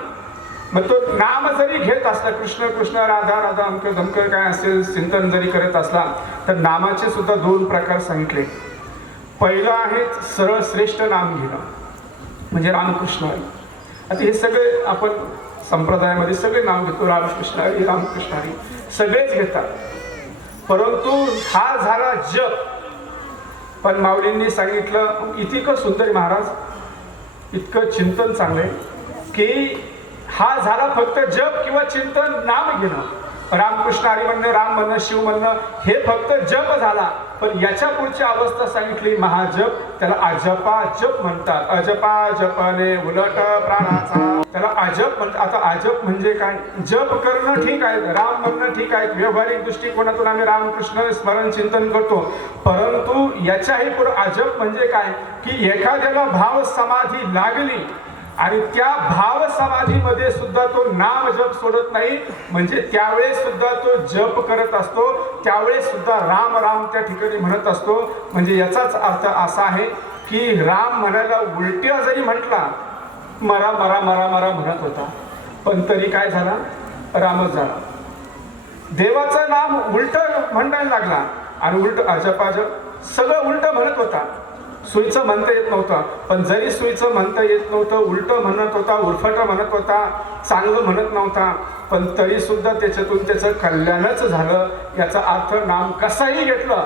मग तो नाम जरी घेत असला कृष्ण कृष्ण राधा राधा अमक धमक काय असेल चिंतन जरी करत असला तर नामाचे सुद्धा 2 प्रकार सांगितले. पहिलं आहे सरळ श्रेष्ठ नाम घेणं म्हणजे रामकृष्ण हरी. आता हे सगळे आपण संप्रदायामध्ये सगळे नाव घेतो. रामकृष्ण हरी रामकृष्ण हरी सगळेच घेतात. परंतु हा झाला जप. पण माऊलींनी सांगितलं इतकं सुंदर महाराज इतकं चिंतन चांगलंय की हा झाला फक्त जप किंवा चिंतन नाम घेणं. रामकृष्ण हरी म्हणणं राम म्हणणं शिव म्हणणं हे फक्त जप झाला. पण याच्या पुढची अवस्था सांगितली महाजप. त्याला अजपा जप म्हणतात. अजपा जपने उलट प्राणाचा त्याला अजप म्हणतात. आता अजप म्हणजे काय. जप करणं ठीक आहे. राम म्हणणं ठीक आहे. व्यावहारिक दृष्टिकोनातून आम्ही रामकृष्ण स्मरण चिंतन करतो. परंतु याच्याही पुढे अजप म्हणजे काय की एखाद्याला भाव समाधी लागली आणि त्या भाव समाधीमध्ये सुद्धा तो नाम जप सोडत नाही. म्हणजे त्यावेळेस सुद्धा तो जप करत असतो. त्यावेळेस सुद्धा राम राम त्या ठिकाणी म्हणत असतो. म्हणजे याचाच अर्थ असा आहे की राम म्हणायला उलट्या जरी म्हटला मरा मरा मरा मरा म्हणत होता. पण तरी काय झाला, रामच झाला. देवाचं नाम उलट म्हणायला लागला आणि उलट अजप सगळं उलट म्हणत होता. सुईचं म्हणता येत नव्हतं, पण जरी सुईचं म्हणता येत नव्हतं, उलट म्हणत होता, उर्फट म्हणत होता, चांगलं म्हणत नव्हता, पण तरी सुद्धा त्याच्यातून त्याचं कल्याणच झालं. याचा अर्थ नाम कसाही घेतलं,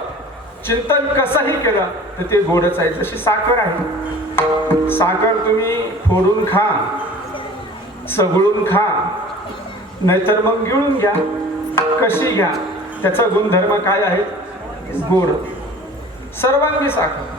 चिंतन कसंही केलं तर ते गोडच आहे. जशी साखर आहे, साखर तुम्ही फोडून खा, सगळून खा, नाहीतर मग गिळून घ्या, कशी घ्या, त्याचा गुणधर्म काय आहे, गोड. सर्वांगी साखर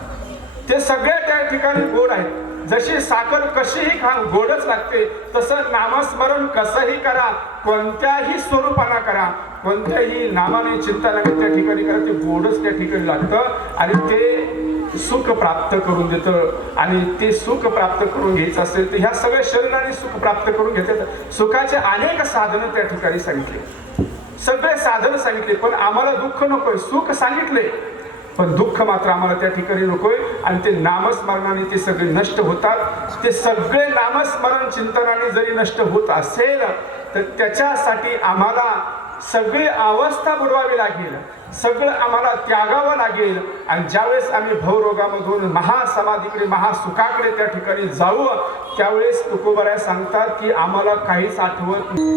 ते सगळ्या त्या ठिकाणी गोड आहेत. जशी साखर कशीही खा गोडच लागते, तसं नामस्मरण कसंही करा, कोणत्याही स्वरूपाला करा, कोणत्याही नामाने चिंतनाने त्या ठिकाणी करा, ते गोडच त्या ठिकाणी लागतं आणि ते सुख प्राप्त करून देतं. आणि ते सुख प्राप्त करून घ्यायचं असेल तर ह्या सगळ्या शरीराने सुख प्राप्त करून घेतात. सुखाचे अनेक साधनं त्या ठिकाणी सांगितले, सगळे साधन सांगितले, पण आम्हाला दुःख नकोय. सुख सांगितले पण दुःख मात्र आम्हाला त्या ठिकाणी नकोय. आणि ते नामस्मरणाने ते सगळे नष्ट होतात. ते सगळे नामस्मरण चिंतनाने जरी नष्ट होत असेल तर त्याच्यासाठी आम्हाला सगळी अवस्था बुडवावी लागेल, सगळं आम्हाला त्यागावं लागेल. आणि ज्यावेळेस आम्ही भवरोगामधून महासमाधीकडे, महासुखाकडे त्या ठिकाणी जाऊ, त्यावेळेस तुकोबराया सांगतात की आम्हाला काहीच आठवत नाही.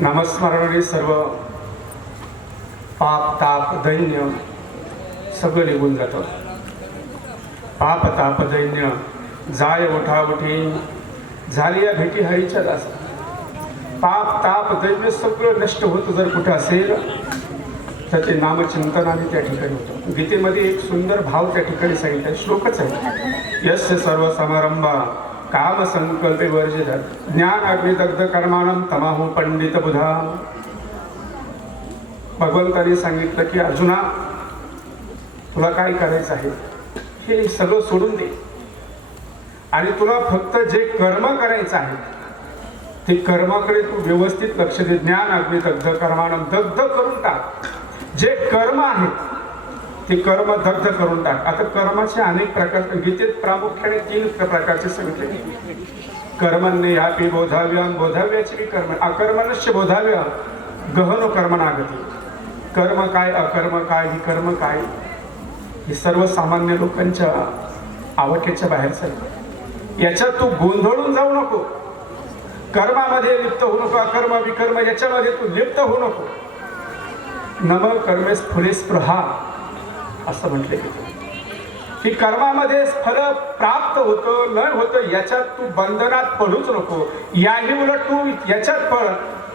नामस्मरणाने सर्व पाप ताप दैन्य सगळं निघून जातं. पाप ताप दैन्य जाय उठाउठी झाली या भेटी हरीच्या दास. पाप ताप दैन्य सगळं नष्ट होतं जर कुठं असेल तर ते नामचिंतनाने त्या ठिकाणी होतं. गीतेमध्ये एक सुंदर भाव त्या ठिकाणी सांगितलं, श्लोकच आहे, यस्य सर्व समारंभा काम संकल्पे वर्जित ज्ञान अग्निदग्ध कर्माणम तमाहु पंडित बुधा. भगवंताने सांगितलं की अर्जुना, तुला काय करायचं आहे हे सगळं सोडून दे आणि तुला फक्त जे कर्म करायचं आहे ते कर्माकडे तू व्यवस्थित लक्ष दे. ज्ञान अग्निदग्ध कर्माणम, दग्ध करून टाक. जे कर्म आहेत ते कर्म दग्ध करून टाक. आता कर्माचे अनेक प्रकार गीतेत प्रामुख्याने 3 प्रकारचे सांगितले. कर्मण्ये यापि बोधाव्यं, बोधाव्याचे बी कर्म. अकर्मणस्य बोधाव्य गहनो कर्मणागती. कर्म काय, अकर्म काय, विकर्म काय, हे सर्वसामान्य लोकांच्या आवडीच्या बाहेरचं आहे. याच्यात तू गोंधळून जाऊ नको. कर्मामध्ये लिप्त होऊ नको, अकर्म विकर्म याच्यामध्ये तू लिप्त होऊ नको. नम कर्मेस फुले स्पृहा असं म्हटले की कर्मामध्ये फल प्राप्त होतं न होतं याच्यात तू बंधनात पडूच नको. याही उलट तू याच्यात पड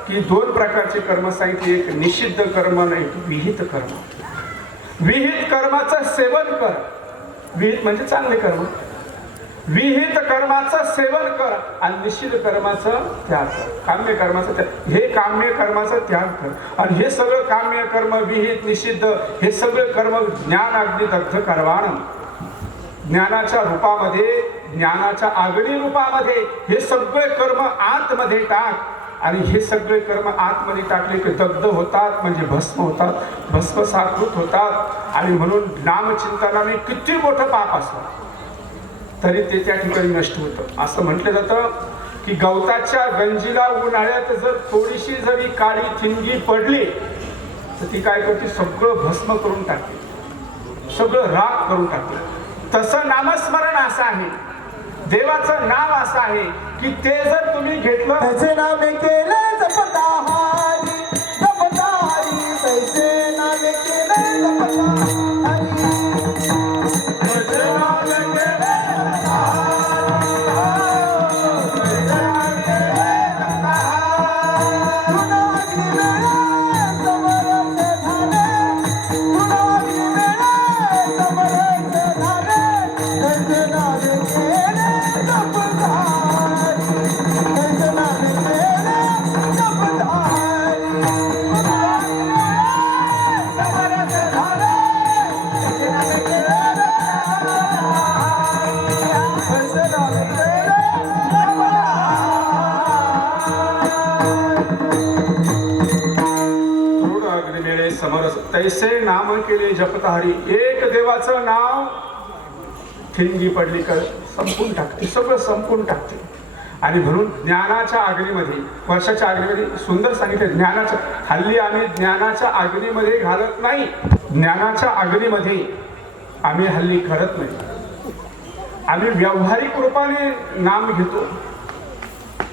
की दोन प्रकारचे कर्म सांगितले, एक निषिद्ध कर्म आणि एक विहित कर्म. विहित कर्माचं सेवन कर. विहित म्हणजे चांगले कर्म. विहित कर्माचं सेवन कर आणि निषिद्ध कर्माचं त्याग कर. काम्य कर्माचं त्याग, हे काम्य कर्माचं त्याग कर. आणि हे सगळं काम्य कर्म, विहित, निषिद्ध हे सगळे कर्म ज्ञान अग्नी दग्ध करवाण. ज्ञानाच्या रूपामध्ये, ज्ञानाच्या आगणी रूपामध्ये हे सगळे कर्म आतमध्ये टाक. आणि हे सगळे कर्म आतमध्ये टाकले की दग्ध होतात, म्हणजे भस्म होतात, भस्मसाकृत होतात. आणि म्हणून नामचिंतनाने किती मोठं पाप असलं तरी ते त्या ठिकाणी नष्ट होतं. असं म्हटलं जातं की गवताच्या गंजीला उन्हाळ्यात जर थोडीशी जरी काळी ठिणगी पडली तर ती काय करते, सगळं भस्म करून टाकते, सगळं राख करून टाकते. तसं नामस्मरण असं आहे, देवाचं नाव असं आहे की ते जर तुम्ही घेतलं, त्याचे नामे केले जपता हरी, जपता हरी, त्याचे नामे केले जपता हरी, त्याचे नामे केले जपता समरस तैसे नाम केले जपता हरी. एक देवाचं नाव ठिणगी पडली कर संपून टाकते, सगळं संपून टाकते. आणि म्हणून ज्ञानाच्या अग्नीमध्ये, वर्षाच्या अग्नीमध्ये सुंदर सांगितले. ज्ञानाच्या, हल्ली आम्ही ज्ञानाच्या अग्नीमध्ये घालत नाही, ज्ञानाच्या अग्नीमध्ये आम्ही हल्ली करत नाही. आम्ही व्यावहारिक रूपाने नाम घेतो,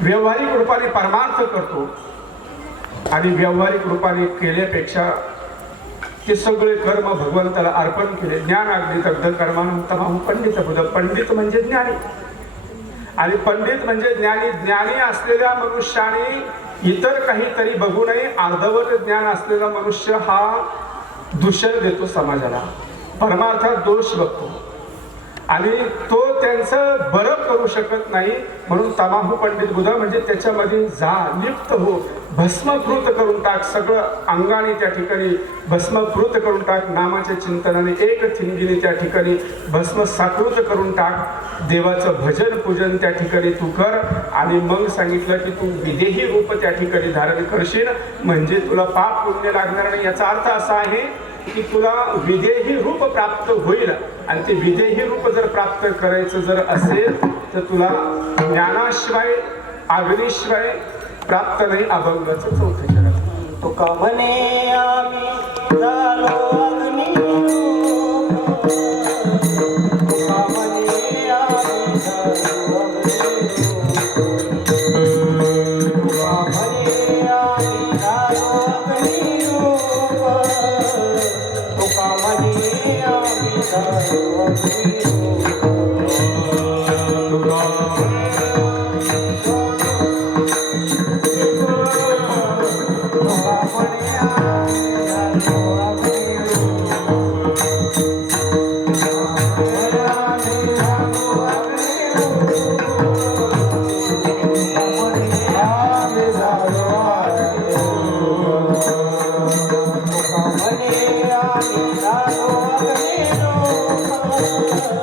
व्यावहारिक रूपाने परमार्थ करतो. आणि व्यावहारिक रूपाने केल्यापेक्षा ते सगळे कर्म भगवंताला अर्पण केले. ज्ञान अग्नी दग्ध कर्मानं पंडित बुध. पंडित म्हणजे ज्ञानी, आणि पंडित म्हणजे ज्ञानी. ज्ञानी असलेल्या मनुष्याने इतर काहीतरी बघू नये. अर्धवट ज्ञान असलेला मनुष्य हा दूषण देतो समाजाला, परमार्थात दोष बघतो आणि तो त्यांचं बरं करू शकत नाही. म्हणून तमाहू पंडित बुध म्हणजे त्याच्यामध्ये जा, लिप्त हो, भस्मकृत करून टाक, सगळं अंगाने त्या ठिकाणी भस्मकृत करून टाक. नामाच्या चिंतनाने एक ठिणगीने त्या ठिकाणी भस्मसाकृत करून टाक. देवाचं भजन पूजन त्या ठिकाणी तू कर. आणि मग सांगितलं की तू विदेही रूप त्या ठिकाणी धारण करशील, म्हणजे तुला पाप पुण्य लागणार नाही. याचा अर्थ असा आहे की तुला विदेही रूप प्राप्त होईल. आणि ते विदेही रूप जर प्राप्त करायचं जर असेल तर तुला ज्ञानाशिवाय, अग्नीशिवाय प्राप्त नाही. अभंगाचं चौथं चरण. तुका म्हणे आम्ही झालो अग्निरूप, तुका म्हणे आम्ही झालो अग्निरूप, तुका म्हणे आम्ही झालो अग्निरूप, तुका म्हणे आम्ही झालो अग्निरूप. Hare Hare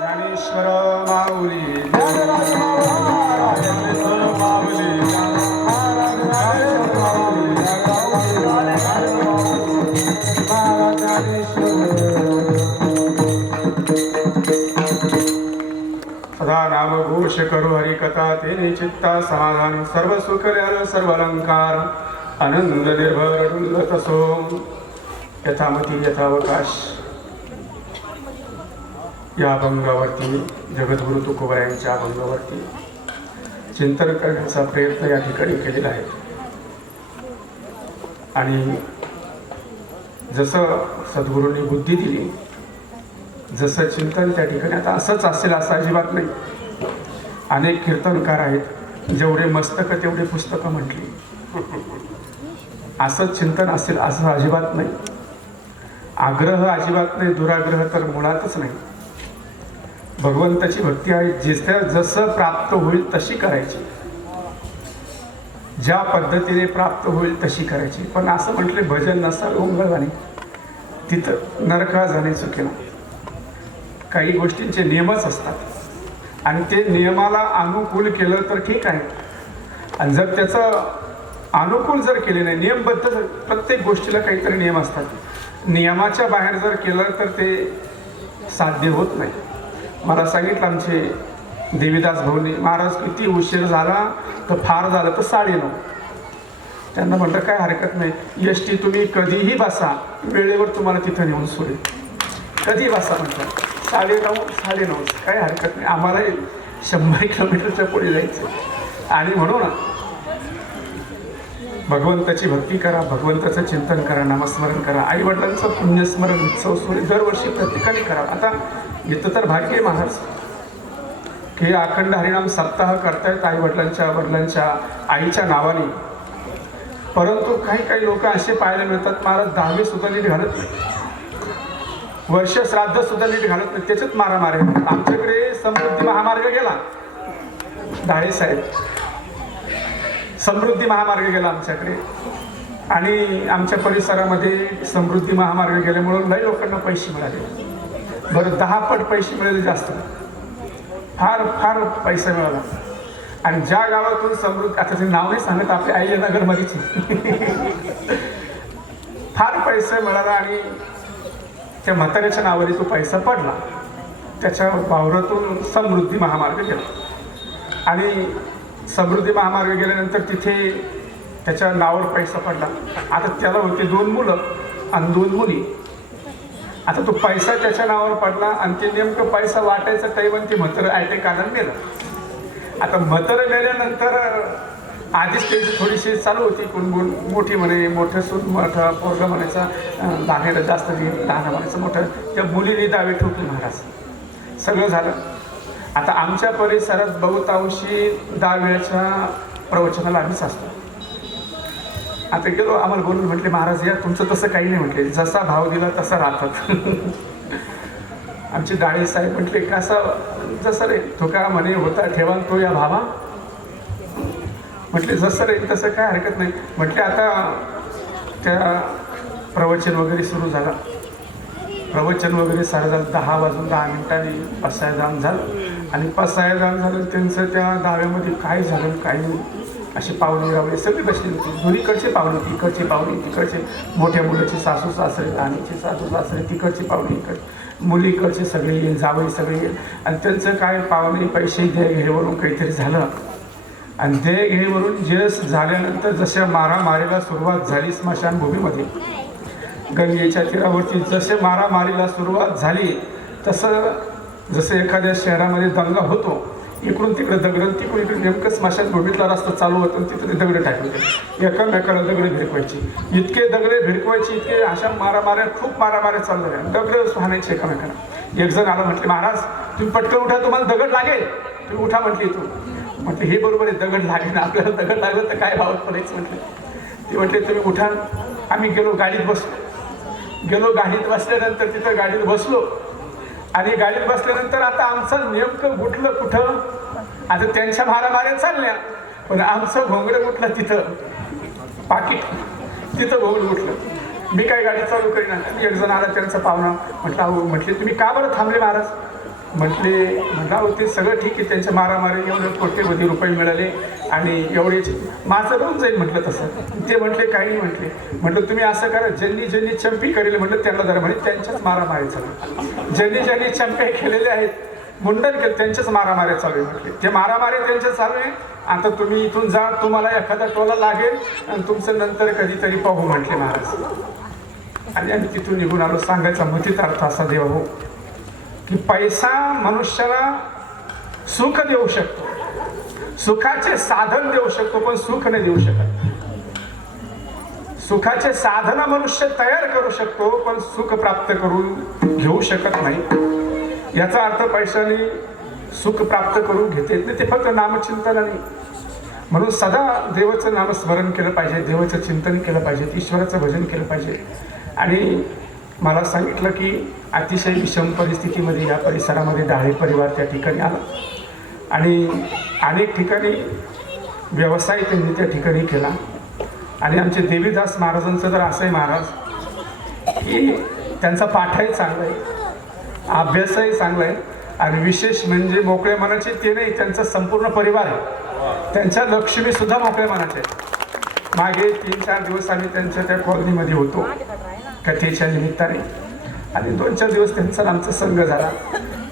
ज्ञानेश्वर माऊली सदा नाम घोष करू हरिकथा तेने चित्ता समाधान सर्व सुख ल्याल सर्व अलंकार आनंद निर्भर डुल्लत सो यथामती यथावकाश. या अभंगावरती जगद्गुरु तुकोबरायांच्या अभंगावरती चिंतन करण्याचा प्रयत्न या ठिकाणी केलेला आहे. आणि जसं सद्गुरूंनी बुद्धी दिली, जसं चिंतन त्या ठिकाणी आता असंच असेल असं अजिबात नाही. अनेक कीर्तनकार आहेत, जेवढे मस्तकं तेवढे पुस्तकं म्हटली. असंच चिंतन असेल असं अजिबात नाही. आग्रह अजिबात नाही, दुराग्रह तर मुळातच नाही. भगवंताची भक्ती आहे जिथं जसं प्राप्त होईल तशी करायची, ज्या पद्धतीने प्राप्त होईल तशी करायची. पण असं म्हटले भजन नसाल ओंगळवाणी, तिथं नरका जाणे चुकेला. काही गोष्टींचे नियमच असतात आणि ते नियमाला अनुकूल केलं तर ठीक आहे. आणि जर त्याचं अनुकूल जर केले नाही, नियमबद्ध प्रत्येक गोष्टीला काहीतरी नियम असतात. नियमाच्या बाहेर जर केलं तर ते साध्य होत नाही. मला सांगितलं आमचे देवीदास भाऊंनी, महाराज किती उशीर झाला तर फार झालं तर 9:30. त्यांना म्हटलं काय हरकत नाही, एस टी तुम्ही कधीही बसा, वेळेवर तुम्हाला तिथं नेऊन सोडेल. कधी बसा म्हटलं, 9:30 काय हरकत नाही. आम्हाला 100 किलोमीटरच्या पुढे जायचं. आणि म्हणून भगवंताची भक्ती करा, भगवंताचं चिंतन करा, नामस्मरण करा. आईवडिलांचं पुण्यस्मरण उत्सव सोहळे दरवर्षी प्रत्येकाने करा. आता इथं तर भाग्य आहे महाराज की अखंड हरिनाम सप्ताह करतायत आईवडिलांच्या वडिलांच्या आईच्या नावाने. परंतु काही काही लोक असे पाहायला मिळतात, महाराज 10वी सुद्धा नीट घालत नाही, वर्ष श्राद्ध सुद्धा नीट घालत नाही, त्याच्यात मारामारी. आमच्याकडे समृद्धी महामार्ग गेला, ढाळे साहेब समृद्धी महामार्ग गेला आमच्याकडे. आणि आमच्या परिसरामध्ये समृद्धी महामार्ग गेल्यामुळं लई लोकांना पैसे मिळाले. बरं 10 पट पैसे मिळाले, जास्त फार फार पैसा मिळाला. आणि ज्या गावातून समृद्धी, आता ते नाव नाही सांगत, आपल्या अहिल्यानगरमध्येच फार पैसा मिळाला. आणि त्या म्हाताऱ्याच्या नावाने तो पैसा पडला, त्याच्या वावरातून समृद्धी महामार्ग गेला. आणि समृद्धी महामार्ग गेल्यानंतर तिथे त्याच्या नावावर पैसा पडला. आता त्याला होते 2 मुलं आणि 2 मुली. आता तो पैसा त्याच्या नावावर पडला आणि ते नेमकं पैसा वाटायचा टाईम आणि ते म्हातारं ॲटॅक आल्यानं मेलं. आता म्हातारं मेल्यानंतर आधीच त्याची थोडीशी चालू होती कुणबुण, मोठी म्हणे, मोठं सून मोठा पोरगा म्हणायचा, लहानेला जास्त लहान म्हणायचं मोठं. त्या मुलीने दावे ठोकले महाराज. सगळं झालं. आता आमच्या परिसरात बहुतांशी 10 वेळच्या प्रवचनाला आम्हीच असतो. आता गेलो, आम्हाला बोलून म्हटले महाराज या तुमचं तसं काही नाही म्हटले, जसा भाव दिला तसा राहतात. आमचे डाळे साहेब म्हटले कसं जसं रे तो का म्हणे होता ठेवा तो या भावा. म्हटले जसं रे तसं काय हरकत नाही म्हटले. आता त्या प्रवचन वगैरे सुरू झाला. प्रवचन वगैरे सारं झालं. 10 वाजून 10 मिनिटांनी पसायदान झालं आणि पसायदान झालं. त्यांचं त्या दाव्यामध्ये काय झालं काय नाही, असे पाहुणे रावळे सगळे बसले होते. दोन्हीकडचे पाहुणे, तिकडचे पाहुणे, तिकडचे मोठ्या मुलाचे सासू सासरे, लहानीचे सासू सासरे, तिकडचे पाहुणे, इकडचे मुलीकडचे सगळे येईल, जावई सगळे येईल. आणि त्यांचं काय पाहुणे पैसे देघेवरून काहीतरी झालं. आणि देघेवरून जस झाल्यानंतर जशा मारामारीला सुरुवात झाली स्मशानभूमीमध्ये, गंगेच्या तीरावरती जसे मारामारीला सुरुवात झाली तसं जसं एखाद्या शहरामध्ये दंगा होतो, इकडून तिकडे दगड, तिकडून इकडे नेमकं स्मशानभूमीतला रस्ता चालू होतो आणि तिथे ते दगड टाकले, एकामेकाला दगड भिडकवायची, इतके दगडे भिडकवायची, इतके अशा मारामाऱ्या, खूप मारामाऱ्या चालल्या, दगड हाणायचे एकामेकाला. एक जण आला म्हटले महाराज तुम्ही पटकन उठा, तुम्हाला दगड लागेल, तुम्ही उठा म्हटली. तू म्हटले हे बरोबर आहे, दगड लागेल, आपल्याला दगड लागलं तर काय भावात पडायचं म्हटले. ते म्हटले तुम्ही उठा. आम्ही गेलो, गाडीत गाडीत बसल्यानंतर तिथं गाडीत बसलो आणि गाडीत बसल्यानंतर आता आमचं नेमकं गुटलं कुठं, आता त्यांच्या मारामाऱ्या चालल्या पण आमचं घोंगडं गुटलं तिथं, पाकिट तिथं घोंगडं गुटलं. मी काय गाडी चालू करीन. एक जण आला त्यांचा पाहुणा, म्हटलं अहो, म्हटले तुम्ही का बरं थांबले महाराज. म्हटलं अहो ते सगळं ठीक आहे, त्यांच्या मारामारी एवढे कोट्यवधी रुपये मिळाले आणि एवढेच माझं राहून जाईल म्हटलं तसं. ते म्हटले काही नाही म्हटलं तुम्ही असं करा, ज्यांनी चंपी करेल म्हटलं त्यांना जरा म्हणे त्यांच्याच मारामारी चालू, ज्यांनी चंपे केलेले आहेत, मुंडन केलं त्यांच्याच मारामाऱ्या चालू आहे म्हटले. ते मारामारी त्यांच्या चालू आहे. आता तुम्ही इथून जा, तुम्हाला एखादा टोला लागेल आणि तुमचं नंतर कधीतरी पाहू म्हटले महाराज. आणि आम्ही तिथून निघून आलो. सांगायचा मतीत अर्थ असा देवा हो की पैसा मनुष्याला सुख देऊ शकतो, सुखाचे साधन देऊ शकतो, पण सुख नाही देऊ शकत. सुखाचे साधन मनुष्य तयार करू शकतो पण सुख प्राप्त करून घेऊ शकत नाही. याचा अर्थ पैशाने सुख प्राप्त करून घेता येत नाही. ते फक्त नामचिंतनाने. म्हणून सदा देवाचं नामस्मरण केलं पाहिजे, देवाचं चिंतन केलं पाहिजे, ईश्वराचं भजन केलं पाहिजे. आणि मला सांगितलं की अतिशय विषम परिस्थितीमध्ये या परिसरामध्ये डाळे परिवार त्या ठिकाणी आला आणि अनेक ठिकाणी व्यवसाय त्यांनी त्या ठिकाणी केला. आणि आमचे देवीदास महाराजांचं तर असं आहे महाराज की त्यांचा पाठही चांगला आहे, अभ्यासही चांगला आहे आणि विशेष म्हणजे मोकळ्या मनाचे ते नाही, त्यांचा संपूर्ण परिवार आहे. त्यांच्या लक्ष्मी सुद्धा मोकळ्या मनाचे आहेत. मागे 3-4 दिवस आम्ही त्यांच्या त्या कॉलनीमध्ये होतो कथेच्या निमित्ताने आणि 2-4 दिवस त्यांचा आमचा संघ झाला.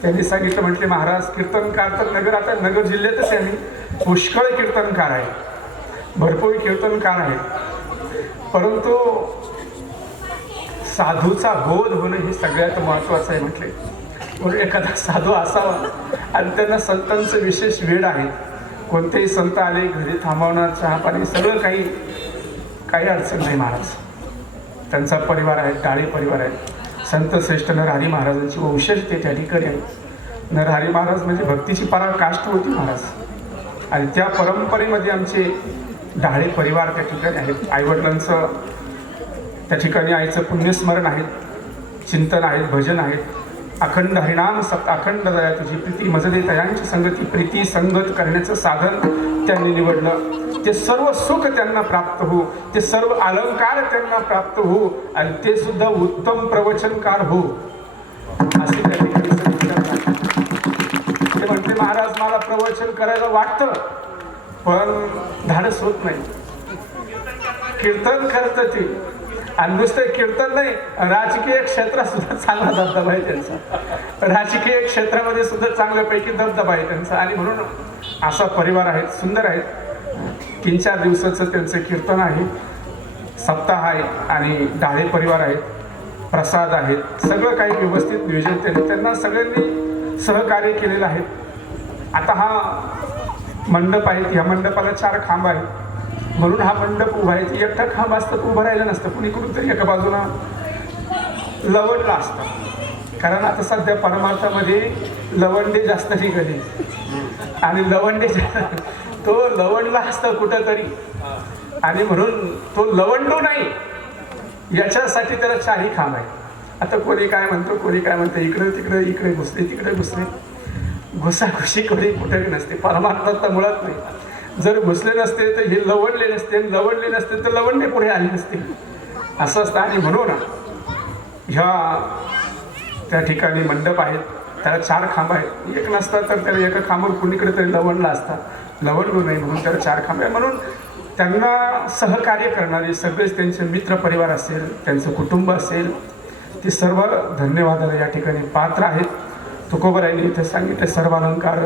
त्यांनी सांगितलं म्हटले महाराज कीर्तनकार तर आता नगर जिल्ह्यातच आहे, आम्ही पुष्कळ कीर्तनकार आहे, भरपूर कीर्तनकार आहेत, परंतु साधूचा बोध होणं हे सगळ्यात महत्त्वाचं आहे म्हटले. म्हणून एखादा साधू असावा आणि त्यांना संतांचं विशेष वेळ आहे. कोणतेही संत आले घरी थांबवणार, चहा पाणी सगळं काही अडचण नाही महाराज. त्यांचा परिवार आहे, डाळे परिवार आहे. संत श्रेष्ठ नरहरी महाराजांची वंशज ते त्या ठिकाणी आहे. नरहरी महाराज म्हणजे भक्तीची पराकाष्ठ होती महाराज आणि त्या परंपरेमध्ये आमचे डाळे परिवार त्या ठिकाणी आहेत. आईवडिलांचं त्या ठिकाणी आईचं पुण्यस्मरण आहे, चिंतन आहे, भजन आहे. अखंड हरिनाम सप्त अखंड दया तुझी प्रीती मजदे तयांची संगती, प्रीती संगत करण्याचं साधन त्यांनी निवडलं. ते सर्व सुख त्यांना प्राप्त हो, ते सर्व अलंकार त्यांना प्राप्त हो आणि ते सुद्धा उत्तम प्रवचनकार हो असे त्या ठिकाणी ते म्हणते महाराज मला प्रवचन करायला वाटतं पण धाडस होत नाही. कीर्तन करतं ते आणि नुसतं कीर्तन नाही, राजकीय क्षेत्रात सुद्धा चांगला दबदबा आहे त्यांचा, राजकीय क्षेत्रामध्ये सुद्धा चांगल्यापैकी दबदबा आहे त्यांचा. आणि म्हणून असा परिवार आहे, सुंदर आहेत. 3-4 दिवसाचं त्यांचं कीर्तन आहे, सप्ताह आहे आणि डाळे परिवार आहेत, प्रसाद आहेत, सगळं काही व्यवस्थित नियोजन त्यांना सगळ्यांनी सहकार्य केलेलं आहे. आता हा मंडप आहे, ह्या मंडपाला 4 खांब आहेत म्हणून हा मंडप उभा आहे. एकटा खांब असतं तर उभं राहिलं नसतं, कुणी कुठून तरी एका बाजूला लवंडला असतं. कारण आता सध्या परमार्थामध्ये लवंडे जास्त निघाले आणि लवंडे तो लवंडला असतं कुठंतरी आणि म्हणून तो लवंडू नाही, याच्यासाठी त्याला चारी खांब आहे. आता कोणी काय म्हणतो, कोणी काय म्हणतं, इकडे तिकडे, इकडे घुसले तिकडे घुसले, घुसाघुशी कोणी कुठे नसते. परमार्थात तर मुळात नाही. जर घुसले नसते तर हे लवणले नसते, लवणले नसते तर लवणले पुढे आले नसते. असं असतं. आणि म्हणून ह्या त्या ठिकाणी मंडप आहेत, त्याला 4 खांब आहेत. एक नसता तर त्याला एका खांबावर कुणीकडे तरी लवणला असता, लवणलो नाही म्हणून त्याला 4 खांब आहे. म्हणून त्यांना सहकार्य करणारे सगळेच, त्यांचे मित्र परिवार असेल, त्यांचं कुटुंब असेल, ते सर्व धन्यवादाला या ठिकाणी पात्र आहेत. तुकोबरायांनी इथे सांगितले सर्व अलंकार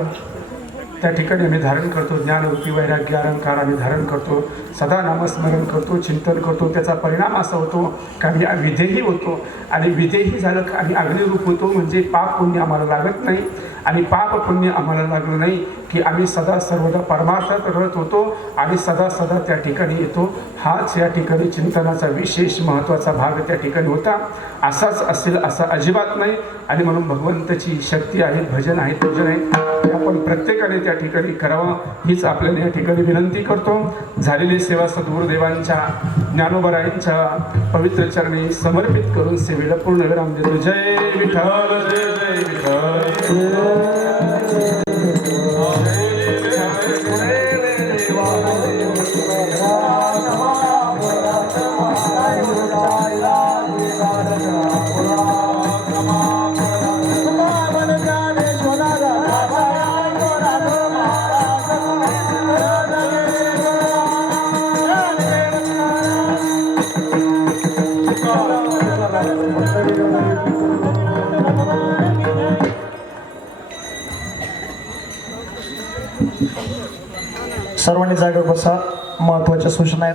त्या ठिकाणी आम्ही धारण करतो. ज्ञानरूपी वैराग्य अलंकार आम्ही धारण करतो, सदा नामस्मरण करतो, चिंतन करतो. त्याचा परिणाम असा होतो की आम्ही विधेयी होतो. आणि विधेयी झालं की आम्ही अग्निरूप होतो. म्हणजे पाप पुण्य आम्हाला लागत नाही. आणि पाप पुण्य आम्हाला लागलं नाही की आम्ही सदा सर्वदा परमार्थात रत होतो आणि सदा सदा त्या ठिकाणी येतो. हाच या ठिकाणी चिंतनाचा विशेष महत्त्वाचा भाग त्या ठिकाणी होता. असाच असेल असं अजिबात नाही. आणि म्हणून भगवंताची शक्ती आहे, भजन आहे, पूजन आहे, हे आपण प्रत्येकाने त्या ठिकाणी करावं हीच आपल्याला या ठिकाणी विनंती करतो. झालेली सेवा सद्गुरुदेवांच्या ज्ञानोबरायांच्या पवित्र चरणी समर्पित करून सेवेला पूर्ण विराम देतो. जय विठ्ठल, जय जय विठ्ठल. सर्वांनी जागा बसा. महत्त्वाच्या सूचना आहेत.